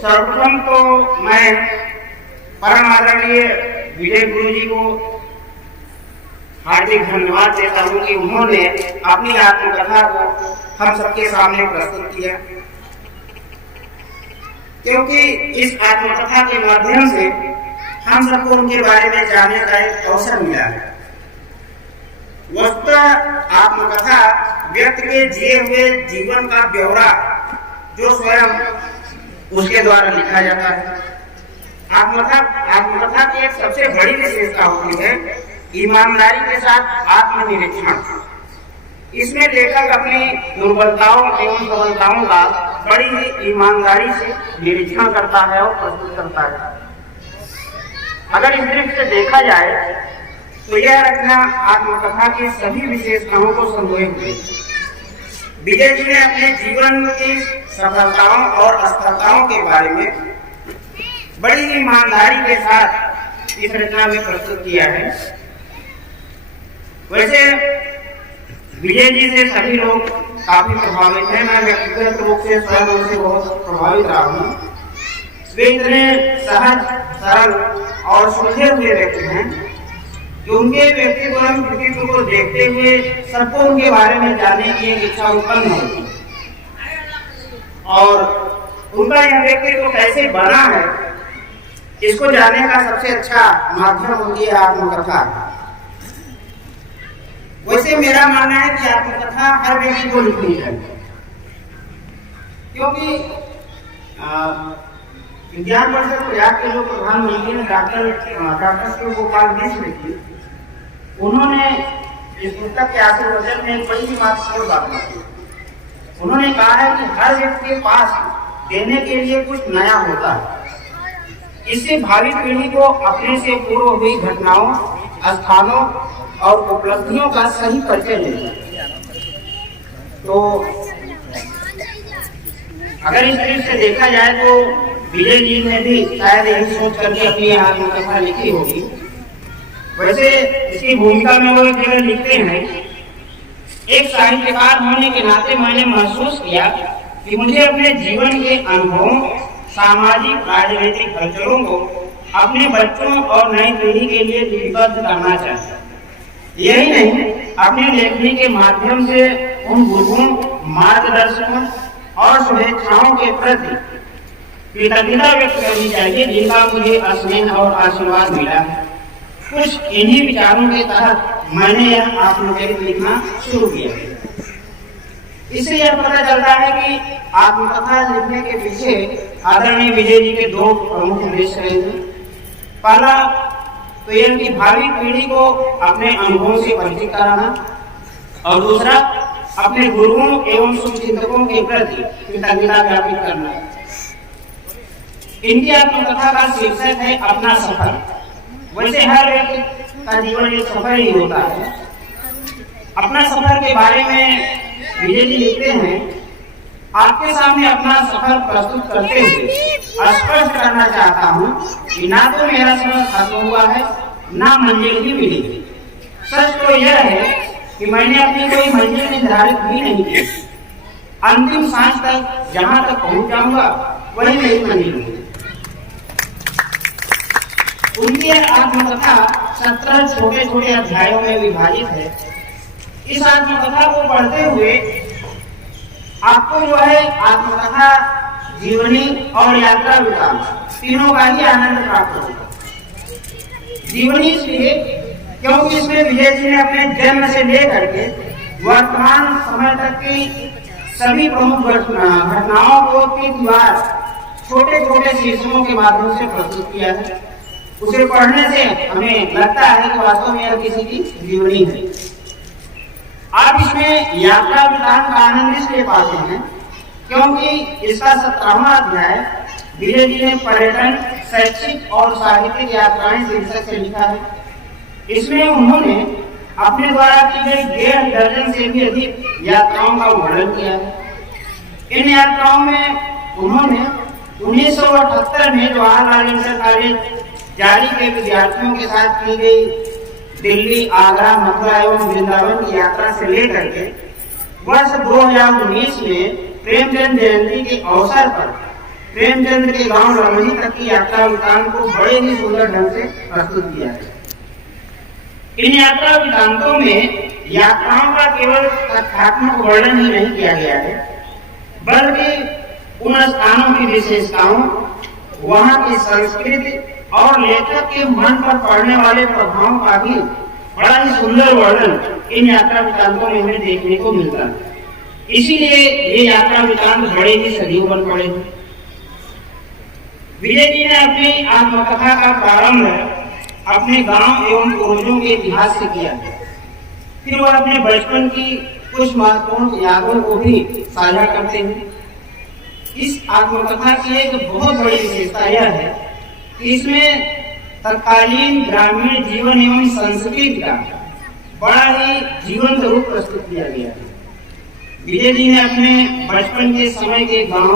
सर्वप्रथम तो मैं परम आदरणीय विजय गुरु जी को हार्दिक धन्यवाद देता हूँ कि उन्होंने अपनी आत्मकथा को हम सबके सामने प्रस्तुत किया, क्योंकि इस आत्मकथा के माध्यम से हम सबको उनके बारे में जानने का एक अवसर मिला है। वस्तुतः आत्मकथा व्यक्ति के जिए हुए जीवन का ब्यौरा जो स्वयं उसके द्वारा लिखा जाता है। आत्मकथा की एक सबसे बड़ी विशेषता होती है ईमानदारी के साथ आत्मनिरीक्षण। इसमें लेखक अपनी दुर्बलताओं एवं सबलताओं का बड़ी ही ईमानदारी से निरीक्षण करता है और प्रस्तुत करता है। अगर इस दृष्टि से देखा जाए तो यह रचना आत्मकथा की सभी विशेषताओं को संजोए हुए। विजय जी ने अपने जीवन की सफलताओं और असफलताओं के बारे में बड़ी ईमानदारी के साथ इस रचना में प्रस्तुत किया है। वैसे विजय जी से सभी लोग काफी प्रभावित हैं। मैं व्यक्तिगत रूप से स्वयं उनसे बहुत प्रभावित रहा हूँ। वे इतने सहज, सरल और सुलझे हुए व्यक्ति हैं कि उनके व्यक्तित्व एवं कृतित्व को देखते हुए सबको उनके बारे में जानने की एक इच्छा उत्पन्न होती है और उनका यह व्यक्तित्व कैसे बना है इसको जानने का सबसे अच्छा माध्यम होती है आत्मकथा। वैसे मेरा मानना है कि आत्मकथा हर व्यक्ति को लिखनी चाहिए, क्योंकि विज्ञान परिषद प्रयाग के जो प्रधानमंत्री ने डॉक्टर शिव गोपाल मिश्र जी, उन्होंने इस पुस्तक के आशीर्वचन में एक बड़ी महत्वपूर्ण बात की। उन्होंने कहा है कि हर व्यक्ति के पास देने के लिए कुछ नया होता है। इससे भावी पीढ़ी को अपने से पूर्व हुई घटनाओं, स्थानों और उपलब्धियों का सही परिचय मिलता है। तो अगर इस दृष्टि से देखा जाए तो विजय जी ने भी शायद यही सोच करके अपनी आत्मकथा लिखी होगी। वैसे इसकी भूमिका में वो एक जगह लिखते हैं, एक साहित्यकार होने के नाते मैंने महसूस किया कि मुझे अपने जीवन के अनुभवों, सामाजिक राजनीतिक हलचलों को अपने बच्चों और नई पीढ़ी के लिए लिपिबद्ध करना चाहिए। यही नहीं, अपनी लेखनी के माध्यम से उन गुरुओं, मार्गदर्शकों और शुभेच्छाओं के प्रति कृतज्ञता व्यक्त करनी चाहिए जिनका मुझे स्नेह और आशीर्वाद मिला है। कुछ इन्हीं विचारों के तहत मैंने यह आत्मचरित लिखना शुरू किया। इससे यह पता चलता है कि आत्मकथा लिखने के पीछे आदरणीय विजय जी के दो प्रमुख उद्देश्य रहे थे। पहला तो यह कि भावी पीढ़ी को अपने अनुभवों से परिचित कराना और दूसरा अपने गुरुओं एवं शुभचिंतकों के प्रति कृतज्ञता ज्ञापित करना। इनकी आत्मकथा का शीर्षक है अपना सफर। वैसे हर व्यक्ति का जीवन एक सफर ही होता है। अपना सफर के बारे में विजय जी लिखते हैं, आपके सामने अपना सफर प्रस्तुत करते हुए स्पष्ट करना चाहता हूँ कि ना तो मेरा सफर खत्म हुआ है, ना मंजिल ही मिली। सच तो यह है कि मैंने अपनी कोई मंजिल निर्धारित भी नहीं की। अंतिम सांस तक जहाँ तक पहुँच जाऊंगा वही मेरी मंजिल है। उनकी आत्मकथा 17 छोटे छोटे अध्यायों में विभाजित है। इस आत्मकथा को पढ़ते हुए आपको जो है आत्मकथा, जीवनी और यात्रा विकास तीनों का ही आनंद प्राप्त होगा। जीवनी इसलिए क्योंकि इसमें विजय जी ने अपने जन्म से लेकर के वर्तमान समय तक की सभी प्रमुख घटनाओं को 3 बार छोटे छोटे शीर्षकों के माध्यम से प्रस्तुत किया है। उसे पढ़ने से हमें लगता है कि वास्तव में यह किसी की जीवनी है। आप इसमें यात्रा विधान का आनंद इसलिए पाते हैं क्योंकि इसका 17वां अध्याय विजय जी ने पर्यटन, शैक्षिक और साहित्यिक यात्राएं शीर्षक से लिखा है। इसमें उन्होंने अपने द्वारा की गई 1.5 दर्जन से भी अधिक यात्राओं का वर्णन किया है। इन यात्राओं में उन्होंने 1978 में जवाहरलाल नेहरू कॉलेज जारी के विद्यार्थियों के साथ की गई दिल्ली, आगरा, मथुरा एवं वृंदावन की यात्रा से लेकर के वर्ष 2019 में प्रेमचंद जयंती के अवसर पर प्रेमचंद के गांव रमणी तक की यात्रा वृतांत को बड़े ही सुंदर ढंग से प्रस्तुत किया है। इन यात्रा वृतांतों में यात्राओं का केवल तथ्यात्मक वर्णन ही नहीं किया गया है, बल्कि उन स्थानों की विशेषताओं, वहां की संस्कृति और लेखक के मन पर पड़ने वाले प्रभावों का भी बड़ा ही सुंदर वर्णन इन यात्रा वृतांतों में हमें देखने को मिलता है। इसीलिए ये यात्रा वृतांत बड़े ही सदियों बन पड़े हैं। विजय जी ने अपनी आत्मकथा का प्रारंभ अपने गांव एवं पूर्वजों के इतिहास से किया है। फिर वह अपने बचपन की कुछ महत्वपूर्ण यादों को भी साझा करते हैं। इस आत्मकथा की एक बहुत बड़ी विशेषता यह है कि इसमें तत्कालीन ग्रामीण जीवन एवं संस्कृति का बड़ा ही जीवंत रूप प्रस्तुत किया गया है। विजय जी ने अपने बचपन के समय के गांव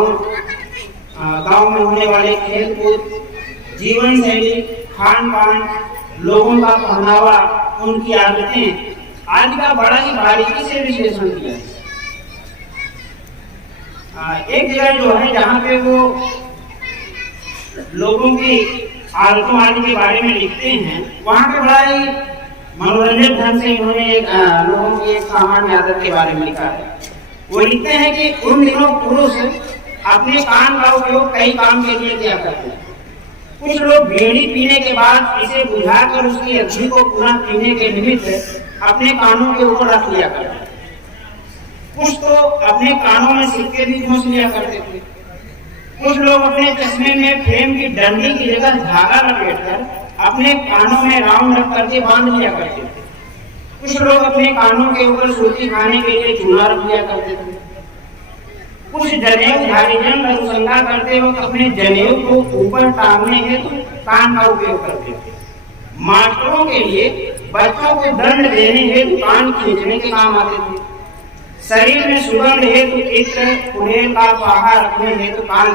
में होने वाले खेल कूद, जीवन शैली, खान पान, लोगों का पहनावा, उनकी आदतें आदि का बड़ा ही बारीकी से विश्लेषण किया है। एक जगह जो है जहाँ पे वो लोगों की आदतों आदि के बारे में लिखते हैं, वहाँ पे बड़ा ही मनोरंजक ढंग से उन्होंने लोगों की एक सामान्य आदत के बारे में लिखा है। वो लिखते हैं कि उन दिनों पुरुष अपने कान का उपयोग कई काम के लिए किया करते हैं। कुछ लोग बीड़ी पीने के बाद इसे बुझाकर उसकी अग्नि को पुनः पीने के निमित्त अपने कानों के ऊपर रख लिया करते थे। कुछ तो अपने कानों में सिक्के भी घोंस लिया करते थे। कुछ लोग अपने चश्मे में फ्रेम की डंडी की जगह धागा लपेटकर अपने कानों में राउंड रख करके बांध लिया करते थे। कुछ लोग अपने कानों के ऊपर सूती खाने के लिए चूना रख लिया करते थे। कुछ जनेऊधारी जन अनुसंधा करते वक्त अपने जनेऊ को ऊपर टांगने हेतु कान का उपयोग करते थे। मास्टरों के लिए बच्चों को दंड देने हेतु कान खींचने के काम आते थे। शरीर में सुगंध हेतु इत्र, कुड़ेल का फाहा रखने हेतु कान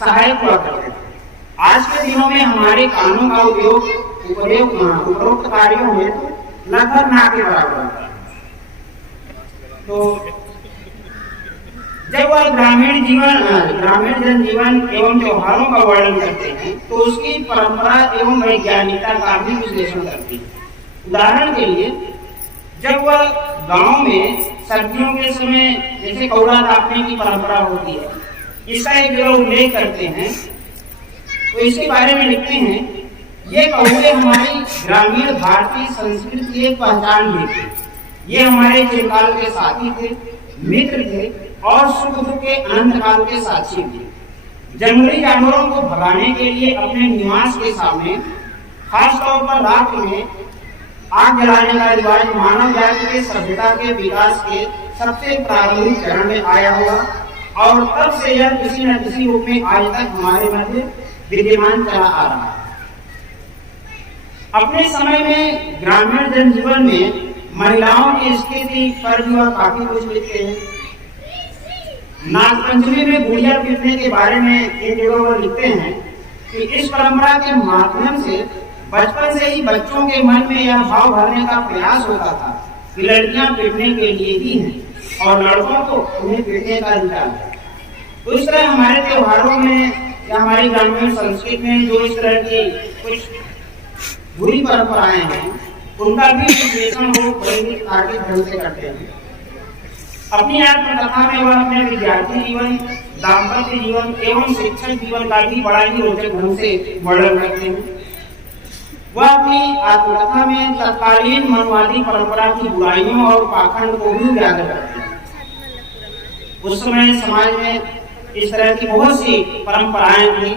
सहायक हुआ करते थे। आज के दिनों में हमारे कानों का उपयोग उपरोक्त कार्यों हेतु लगभग ना के बराबर होता है। तो जब वह ग्रामीण जनजीवन एवं त्योहारों का वर्णन करते हैं तो उसकी परंपरा एवं वैज्ञानिकता का भी विश्लेषण करती है। उदाहरण के लिए, जब वह गांव में सर्दियों के समय जैसे कौड़ा तापने की परंपरा होती है, इसका एक उल्लेख करते हैं, तो इसके बारे में लिखते हैं, ये कौड़े हमारी ग्रामीण भारतीय संस्कृति की एक पहचान भी थी। ये हमारे चिरकाल के साथी थे, मित्र थे और सुख दुख के अनंत काल के साक्षी थे। जंगली जानवरों को भगाने के लिए अपने निवास के सामने खास तौर पर रात में आग जलाने का रिवाज मानव जाति के सभ्यता के विकास के सबसे प्रारंभिक चरण में आया हुआ और तब से यह किसी न किसी रूप में आज तक हमारे मध्य विद्यमान चला आ रहा है। अपने समय में ग्रामीण जनजीवन में महिलाओं की स्थिति पर भी वह काफी कुछ लिखते हैं। नागपंचमी में गुड़िया पीटने के बारे में एक जगह वो लिखते हैं कि इस परंपरा के माध्यम से बचपन से ही बच्चों के मन में यह भाव भरने का प्रयास होता था कि लड़कियां पीटने के लिए ही हैं और लड़कों को उन्हें पीटने का अधिकार है। तो इस तरह हमारे त्योहारों में या हमारी ग्रामीण संस्कृति में जो इस तरह की कुछ बुरी परंपराएं हैं, उनका भी विश्लेषण वो बड़ी तार्किक ढंग से करते हैं। अपनी आत्मकथा में वह अपने विद्यार्थी जीवन, दाम्पत्य जीवन एवं शिक्षक जीवन का भी बड़ा ही रोचक ढंग से वर्णन करते हैं। वह अपनी आत्मकथा में तत्कालीन मनवादी परंपरा की बुराइयों और पाखंड को भी उजागर करते हैं। उस समय समाज में इस तरह की बहुत सी परंपराएं थी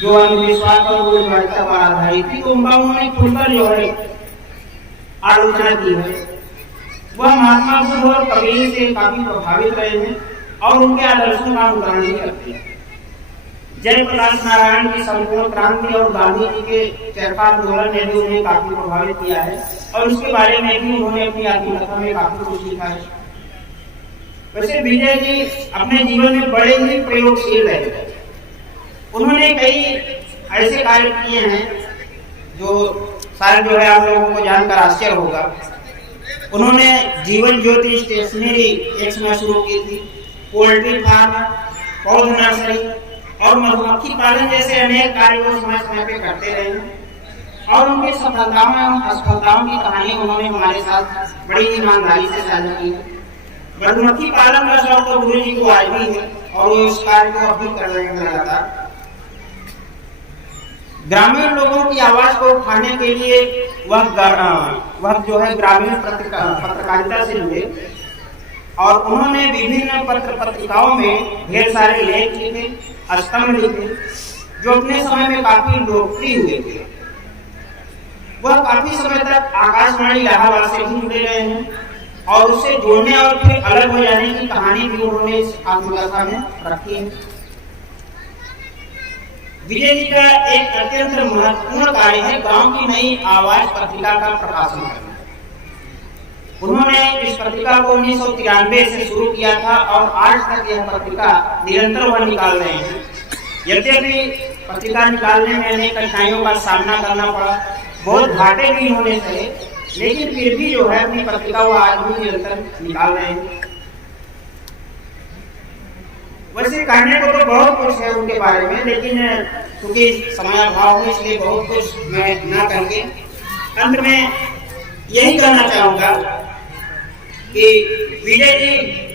जो अंधविश्वास और बुराइता पर आधारित थी, तो उनका उन्होंने खुलकर जो है आलोचना की है। वह महात्मा बुद्ध और कबीर से काफी प्रभावित रहे हैं और उनके आदर्शों का अनुकरण भी करते हैं। जयप्रकाश नारायण की संपूर्ण क्रांति और गांधी जी के चरखा आंदोलन ने भी उन्हें काफी प्रभावित किया है और उसके बारे में भी उन्होंने अपनी आत्मकथा में काफी कुछ लिखा है। वैसे विजय जी अपने जीवन में बड़े ही प्रयोगशील रहे। उन्होंने कई ऐसे कार्य किए हैं जो शायद जो है आप लोगों को जानकर आश्चर्य होगा। उन्होंने जीवन ज्योति स्टेशनरी एक समय शुरू की थी, पोल्ट्री फार्म, पौध नर्सरी, और मधुमक्खी पालन जैसे अनेक कार्य वो समय समय पे करते रहे हैं और उनकी सफलताओं एवं असफलताओं की कहानी उन्होंने हमारे साथ बड़ी ईमानदारी से साझा की है। मधुमक्खी पालन का शौक तो गुरु जी को आज भी है और वो इस कार्य को अभी कर रहे हैं लगातार। ग्रामीण लोगों की आवाज को उठाने के लिए वह जो है ग्रामीण पत्रकारिता से जुड़े और उन्होंने विभिन्न पत्र पत्रिकाओं में ढेर सारे लेख लिखे, स्तंभ लिखे, जो अपने समय में काफी लोकप्रिय हुए थे। वह काफी समय तक आकाशवाणी इलाहाबाद से भी जुड़े रहे हैं और उससे जोड़ने और फिर अलग हो जाने की कहानी भी उन्होंने इस आत्मकथा में रखी है। विजय जी का एक अत्यंत महत्वपूर्ण कार्य है गांव की नई आवाज पत्रिका का प्रकाशन करना। उन्होंने इस पत्रिका को 1993 से शुरू किया था और आज तक यह पत्रिका निरंतर वह निकाल रहे हैं। यद्यपि पत्रिका निकालने में अनेक कठिनाइयों का सामना करना पड़ा, बहुत घाटे भी होने थे, लेकिन फिर भी जो है अपनी पत्रिका वो आज भी निरंतर निकाल रहे हैं। वैसे कहने को तो बहुत कुछ है उनके बारे में, लेकिन क्योंकि समयाभाव है इसलिए बहुत कुछ मैं ना करके अंत में यही कहना चाहूंगा कि विजय जी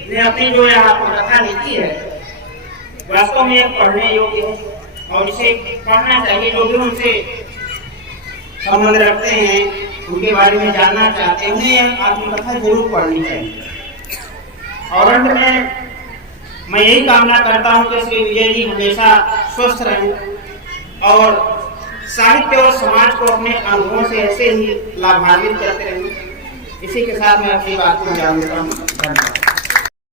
ने अपनी जो यह आत्मकथा लिखी है वास्तव में पढ़ने योग्य है और इसे पढ़ना चाहिए। जो भी उनसे संबंध रखते हैं, उनके बारे में जानना चाहते हैं, उन्हें यह आत्मकथा जरूर पढ़नी चाहिए। और अंत में मैं यही कामना करता हूं कि श्री विजय जी हमेशा स्वस्थ रहें और साहित्य और समाज को अपने अनुभवों से ऐसे ही लाभान्वित करते रहें। इसी के साथ मैं अपनी बात को जान देता हूँ। धन्यवाद।